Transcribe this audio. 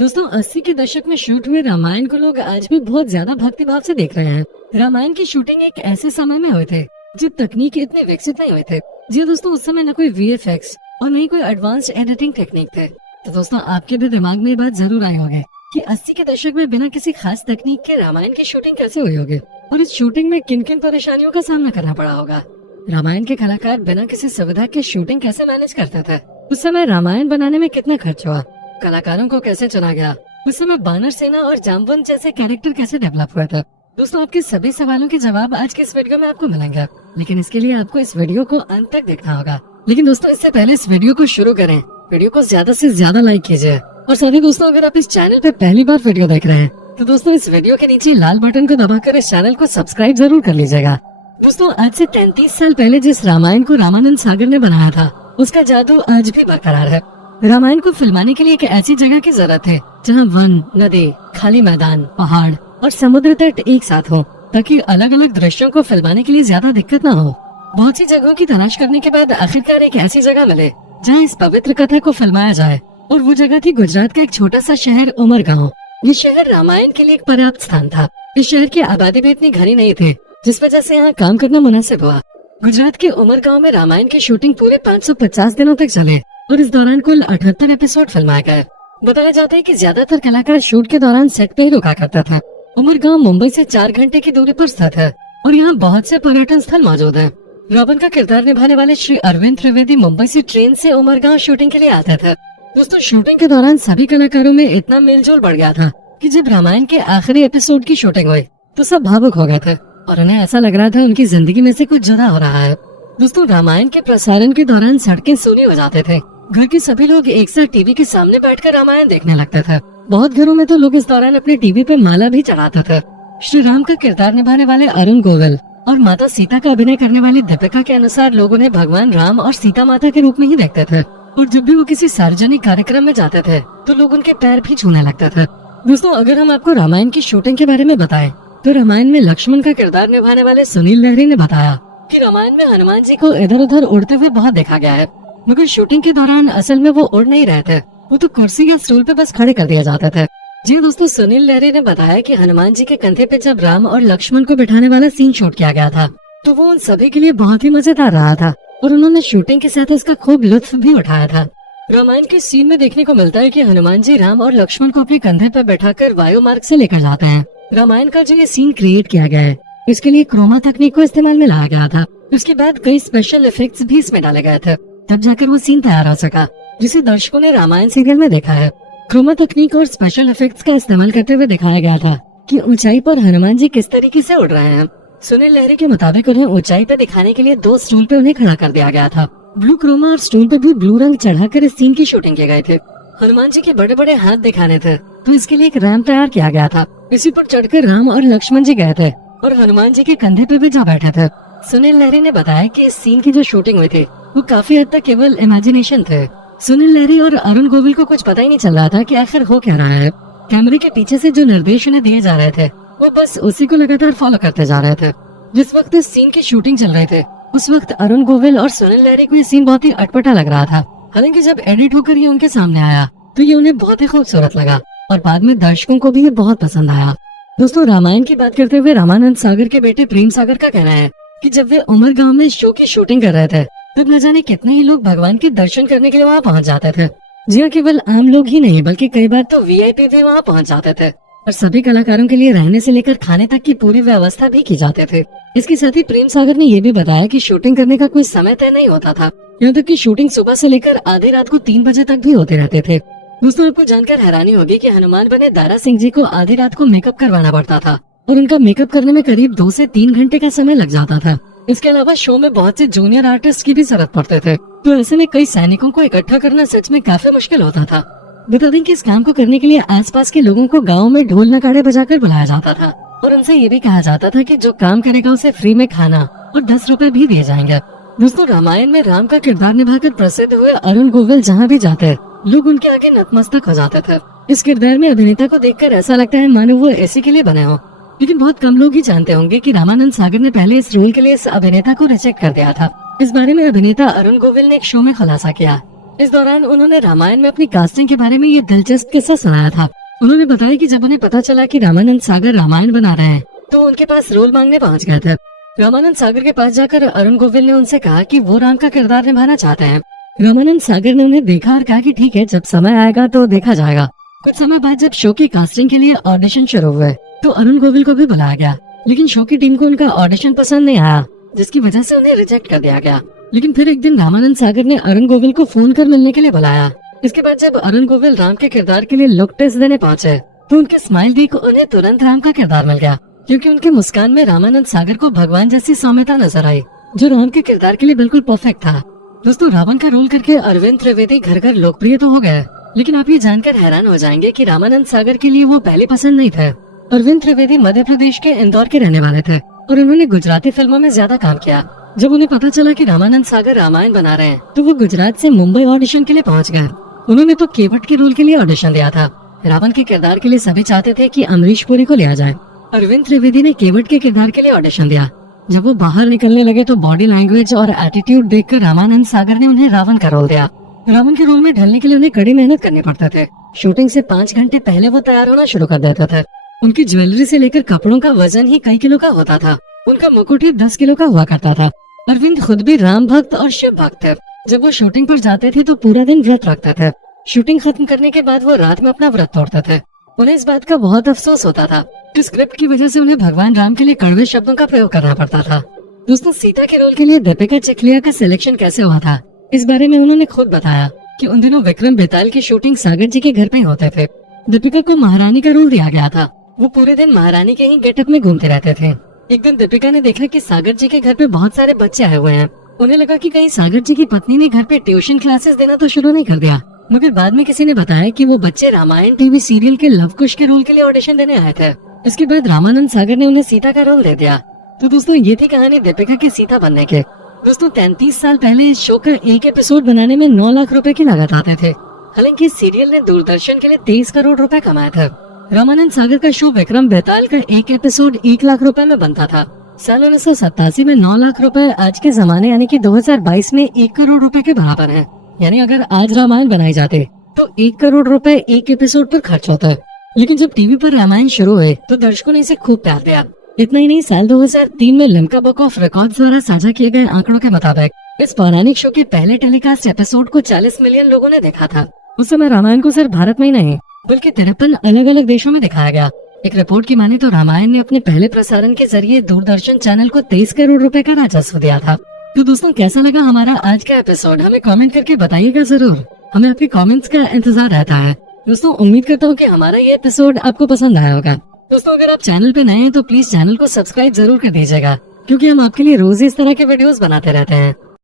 दोस्तों 80 के दशक में शूट हुए रामायण को लोग आज भी बहुत ज्यादा भक्ति भाव से देख रहे हैं। रामायण की शूटिंग एक ऐसे समय में हुए थे जब तकनीक इतने विकसित नहीं हुए थे। जी दोस्तों, उस समय न कोई VFX और न ही कोई एडवांस एडिटिंग टेक्निक थे। तो दोस्तों आपके भी दिमाग में ये बात जरूर आई होगी कि 80 के दशक में बिना किसी खास तकनीक के रामायण की शूटिंग कैसे हुई होगी और इस शूटिंग में किन किन परेशानियों का सामना करना पड़ा होगा। रामायण के कलाकार बिना किसी सुविधा के शूटिंग कैसे मैनेज करते थे, उस समय रामायण बनाने में कितना खर्च हुआ, कलाकारों को कैसे चुना गया, उस समय बानर सेना और जामवंत जैसे कैरेक्टर कैसे डेवलप हुए थे। दोस्तों आपके सभी सवालों के जवाब आज के इस वीडियो में आपको मिलेंगे, लेकिन इसके लिए आपको इस वीडियो को अंत तक देखना होगा। लेकिन दोस्तों इससे पहले इस वीडियो को शुरू करें, वीडियो को ज्यादा से ज्यादा लाइक कीजिए। और साथ दोस्तों अगर आप इस चैनल पे पहली बार वीडियो देख रहे हैं तो दोस्तों इस वीडियो के नीचे लाल बटन को दबाकर इस चैनल को सब्सक्राइब जरूर कर लीजिएगा। दोस्तों आज से 33 साल पहले जिस रामायण को रामानंद सागर ने बनाया था उसका जादू आज भी बरकरार है। रामायण को फिल्माने के लिए एक ऐसी जगह की जरूरत है जहां वन, नदी, खाली मैदान, पहाड़ और समुद्र तट एक साथ हो, ताकि अलग अलग दृश्यों को फिल्माने के लिए ज्यादा दिक्कत न हो। बहुत सी जगहों की तलाश करने के बाद आखिरकार एक ऐसी जगह मिले जहां इस पवित्र कथा को फिल्माया जाए, और वो जगह थी गुजरात का एक छोटा सा शहर उमरगांव। ये शहर रामायण के लिए एक पर्याप्त स्थान था। इस शहर की आबादी भी इतनी घनी नहीं थी, जिस वजह से यहाँ काम करना मुनासिब हुआ। गुजरात के उमरगांव में रामायण की शूटिंग पूरे 550 दिनों तक चले और इस दौरान कुल 78 एपिसोड फिल्माए गए। बताया जाता है कि ज्यादातर कलाकार शूट के दौरान सेट पे ही रुका करता था। उमरगांव मुंबई से 4 घंटे की दूरी पर स्थित है और यहाँ बहुत से पर्यटन स्थल मौजूद हैं। रावण का किरदार निभाने वाले श्री अरविंद त्रिवेदी मुंबई से ट्रेन से उमरगांव शूटिंग के लिए आते थे। दोस्तों शूटिंग के दौरान सभी कलाकारों में इतना मेलजोल बढ़ गया था कि जब रामायण के आखिरी एपिसोड की शूटिंग हुई तो सब भावुक हो गए थे और उन्हें ऐसा लग रहा था उनकी जिंदगी में से कुछ जुदा हो रहा है। दोस्तों रामायण के प्रसारण के दौरान सड़कें सूनी हो जाते थे। घर के सभी लोग एक साथ टीवी के सामने बैठकर रामायण देखने लगते थे। बहुत घरों में तो लोग इस दौरान अपने टीवी पे माला भी चढ़ाते थे। श्री राम का किरदार निभाने वाले अरुण गोविल और माता सीता का अभिनय करने वाली दीपिका के अनुसार लोग उन्हें भगवान राम और सीता माता के रूप में ही देखते थे, और जब भी वो किसी सार्वजनिक कार्यक्रम में जाते थे तो लोग उनके पैर भी छूने लगते थे। दोस्तों अगर हम आपको रामायण की शूटिंग के बारे में बताएं तो रामायण में लक्ष्मण का किरदार निभाने वाले सुनील लहरी ने बताया कि रामायण में हनुमान जी को इधर उधर उड़ते हुए बहुत देखा गया है, मगर शूटिंग के दौरान असल में वो उड़ नहीं रहे थे, वो तो कुर्सी या स्टूल पे बस खड़े कर दिए जाते थे। जी दोस्तों, सुनील लहरी ने बताया कि हनुमान जी के कंधे पे जब राम और लक्ष्मण को बिठाने वाला सीन शूट किया गया था तो वो उन सभी के लिए बहुत ही मजेदार रहा था और उन्होंने शूटिंग के साथ उसका खूब लुत्फ भी उठाया था। रामायण के सीन में देखने को मिलता है कि हनुमान जी राम और लक्ष्मण को अपने कंधे पर बैठाकर वायु मार्ग से लेकर जाते हैं। रामायण का जो ये सीन क्रिएट किया गया है इसके लिए क्रोमा तकनीक को इस्तेमाल में लाया गया था। उसके बाद कई स्पेशल इफेक्ट्स भी इसमें डाले गए थे, तब जाकर वो सीन तैयार हो सका जिसे दर्शकों ने रामायण सीरियल में देखा है। क्रोमा तकनीक और स्पेशल इफेक्ट्स का इस्तेमाल करते हुए दिखाया गया था कि ऊंचाई पर हनुमान जी किस तरीके से उड़ रहे हैं। सुनील लहरी के मुताबिक उन्हें ऊंचाई पर दिखाने के लिए 2 स्टूल पे उन्हें खड़ा कर दिया गया था। ब्लू क्रोमा और स्टूल पे भी ब्लू रंग चढ़ाकर इस सीन की शूटिंग किए गए थे। हनुमान जी के बड़े बड़े हाथ दिखाने थे तो इसके लिए एक रैंप तैयार किया गया था। इसी पर चढ़कर राम और लक्ष्मण जी गए थे और हनुमान जी के कंधे पे भी जा बैठे थे। सुनील लहरी ने बताया कि इस सीन की जो शूटिंग हुई थी वो काफी हद तक केवल इमेजिनेशन थे। सुनील लहरी और अरुण गोविल को कुछ पता ही नहीं चल रहा था कि आखिर हो क्या रहा है। कैमरे के पीछे से जो निर्देश उन्हें दिए जा रहे थे वो बस उसी को लगातार फॉलो करते जा रहे थे। जिस वक्त इस सीन की शूटिंग चल रही थी उस वक्त अरुण गोविल और सुनील लहरी को ये सीन बहुत ही अटपटा लग रहा था। हालांकि जब एडिट होकर ये उनके सामने आया तो ये उन्हें बहुत ही खूबसूरत लगा और बाद में दर्शकों को भी ये बहुत पसंद आया। दोस्तों रामायण की बात करते हुए रामानंद सागर के बेटे प्रेम सागर का कहना है कि जब वे उमरगांव में शो की शूटिंग कर रहे थे तब न जाने कितने ही लोग भगवान के दर्शन करने के लिए वहाँ पहुँच जाते थे। जी हाँ, केवल आम लोग ही नहीं बल्कि कई बार तो VIP भी वहाँ पहुँच जाते थे और सभी कलाकारों के लिए रहने से लेकर खाने तक की पूरी व्यवस्था भी की जाते थे। इसके साथ ही प्रेम सागर ने ये भी बताया कि शूटिंग करने का कोई समय तय नहीं होता था, यहाँ तक कि शूटिंग सुबह से लेकर आधी रात को 3 बजे तक भी होते रहते थे। दोस्तों आपको जानकर हैरानी होगी कि हनुमान बने दारा सिंह जी को आधी रात को मेकअप करवाना पड़ता था और उनका मेकअप करने में करीब 2 से 3 घंटे का समय लग जाता था। इसके अलावा शो में बहुत से जूनियर आर्टिस्ट की भी जरूरत पड़ते थे, तो ऐसे में कई सैनिकों को इकट्ठा करना सच में काफी मुश्किल होता था। बता दें कि इस काम को करने के लिए आसपास के लोगों को गाँव में ढोल नगाड़े बजाकर बुलाया जाता था और उनसे ये भी कहा जाता था कि जो काम करेगा उसे फ्री में खाना और 10 रुपए भी दिए जाएंगे। दोस्तों रामायण में राम का किरदार निभाकर प्रसिद्ध हुए अरुण गोविल जहाँ भी जाते लोग उनके आगे नतमस्तक हो जाते थे। इस किरदार में अभिनेता को देखकर ऐसा लगता है मानो वो ऐसे के लिए बने हो। लेकिन बहुत कम लोग ही जानते होंगे कि रामानंद सागर ने पहले इस रोल के लिए इस अभिनेता को रिजेक्ट कर दिया था। इस बारे में अभिनेता अरुण गोविल ने एक शो में खुलासा किया। इस दौरान उन्होंने रामायण में अपनी कास्टिंग के बारे में ये दिलचस्प किस्सा सुनाया था। उन्होंने बताया कि जब उन्हें पता चला कि रामानंद सागर रामायण बना रहे हैं तो उनके पास रोल मांगने पहुंच गए थे। रामानंद सागर के पास जाकर अरुण गोविल ने उनसे कहा कि वो राम का किरदार निभाना चाहते हैं। रामानंद सागर ने उन्हें देखा और कहा कि ठीक है, जब समय आएगा तो देखा जाएगा। कुछ समय बाद जब शो की कास्टिंग के लिए ऑडिशन शुरू हुए तो अरुण गोविल को भी बुलाया गया, लेकिन शो की टीम को उनका ऑडिशन पसंद नहीं आया, जिसकी वजह से उन्हें रिजेक्ट कर दिया गया। लेकिन फिर एक दिन रामानंद सागर ने अरुण गोविल को फोन कर मिलने के लिए बुलाया। इसके बाद जब अरुण गोविल राम के किरदार के लिए लुक टेस्ट देने पहुंचे तो उनके स्माइल देख उन्हें तुरंत राम का किरदार मिल गया, क्योंकि उनके मुस्कान में रामानंद सागर को भगवान जैसी सौम्यता नजर आई, जो राम के किरदार के लिए बिल्कुल परफेक्ट था। दोस्तों, रावण का रोल करके अरविंद त्रिवेदी घर घर लोकप्रिय तो हो गए, लेकिन आप ये जानकर हैरान हो जाएंगे कि रामानंद सागर के लिए वो पहले पसंद नहीं थे। अरविंद त्रिवेदी मध्य प्रदेश के इंदौर के रहने वाले थे और उन्होंने गुजराती फिल्मों में ज्यादा काम किया। जब उन्हें पता चला कि रामानंद सागर रामायण बना रहे हैं तो वो गुजरात से मुंबई ऑडिशन के लिए पहुंच गए। उन्होंने तो केवट के रोल के लिए ऑडिशन दिया था। रावण के किरदार के लिए सभी चाहते थे कि अमरीश पुरी को लिया जाए। अरविंद त्रिवेदी ने केवट के किरदार के लिए ऑडिशन दिया। जब वो बाहर निकलने लगे तो बॉडी लैंग्वेज और एटीट्यूड देखकर रामानंद सागर ने उन्हें रावण का रोल दिया। रावण के रोल में ढलने के लिए उन्हें कड़ी मेहनत करने पड़ते थे। शूटिंग से 5 घंटे पहले वो तैयार होना शुरू कर देते थे। उनकी ज्वेलरी से लेकर कपड़ों का वजन ही कई किलो का होता था। उनका मुकुट ही 10 किलो का हुआ करता था। अरविंद खुद भी राम भक्त और शिव भक्त थे। जब वो शूटिंग पर जाते थे तो पूरा दिन व्रत रखते थे। शूटिंग खत्म करने के बाद वो रात में अपना व्रत तोड़ते थे। उन्हें इस बात का बहुत अफसोस होता था कि स्क्रिप्ट की वजह से उन्हें भगवान राम के लिए कड़वे शब्दों का प्रयोग करना पड़ता था। दोस्तों, सीता के रोल के लिए दीपिका चिखलिया का सिलेक्शन कैसे हुआ था, इस बारे में उन्होंने खुद बताया कि उन दिनों विक्रम बेताल की शूटिंग सागर जी के घर पे होते थे। दीपिका को महारानी का रोल दिया गया था। वो पूरे दिन महारानी के ही गेटअप में घूमते रहते थे। एक दिन दीपिका ने देखा कि सागर जी के घर पे बहुत सारे बच्चे आए हुए हैं। उन्हें लगा कि कहीं सागर जी की पत्नी ने घर पे ट्यूशन क्लासेस देना तो शुरू नहीं कर दिया, मगर बाद में किसी ने बताया कि वो बच्चे रामायण टीवी सीरियल के लव कुश के रोल के लिए ऑडिशन देने आए थे। इसके बाद रामानंद सागर ने उन्हें सीता का रोल दे दिया। तो दोस्तों, ये थी कहानी दीपिका के सीता बनने के। दोस्तों, 33 साल पहले इस शो का एक एपिसोड बनाने में 9 लाख रुपए की लागत आते थे। हालांकि इस सीरियल ने दूरदर्शन के लिए 23 करोड़ रुपए कमाए थे। रामानंद सागर का शो विक्रम बेताल का एक एपिसोड 1 लाख रुपए में बनता था। साल 1987 में 9 लाख रुपए आज के जमाने यानी कि 2022 में 1 करोड़ रुपए के बराबर है। यानी अगर आज रामायण बनाए जाते तो 1 करोड़ रुपए एक एपिसोड पर खर्च होता है। लेकिन जब टीवी पर रामायण शुरू हुए तो दर्शकों ने इसे खूब प्यार दिया। इतना ही नहीं, साल 2003 में लिम्का बुक ऑफ रिकॉर्ड्स द्वारा साझा किए गए आंकड़ों के मुताबिक इस पौराणिक शो के पहले टेलीकास्ट एपिसोड को 40 मिलियन लोगों ने देखा था। उस समय रामायण को सिर्फ भारत में ही नहीं बल्कि 53 अलग अलग देशों में दिखाया गया। एक रिपोर्ट की माने तो रामायण ने अपने पहले प्रसारण के जरिए दूरदर्शन चैनल को 23 करोड़ रुपए का राजस्व दिया था। तो दोस्तों, कैसा लगा हमारा आज का एपिसोड, हमें कमेंट करके बताइएगा जरूर। हमें आपके कमेंट्स का इंतजार रहता है। दोस्तों, उम्मीद करता हूँ कि हमारा ये एपिसोड आपको पसंद आया होगा। दोस्तों, अगर आप चैनल पे नए हैं तो प्लीज चैनल को सब्सक्राइब जरूर कर दीजिएगा, क्योंकि हम आपके लिए रोज इस तरह के वीडियोस बनाते रहते हैं।